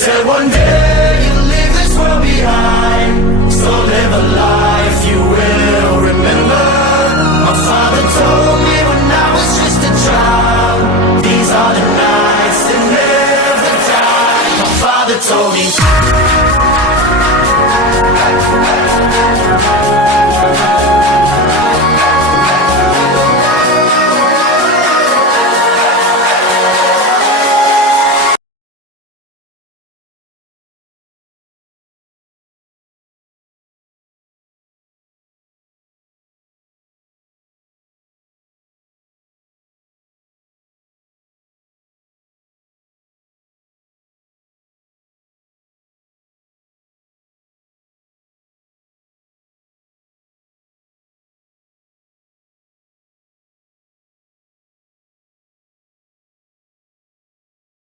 said one day you'll leave this world behind, so live a life you will remember. My father told me when I was just a child, these are the nights that never die. My father told me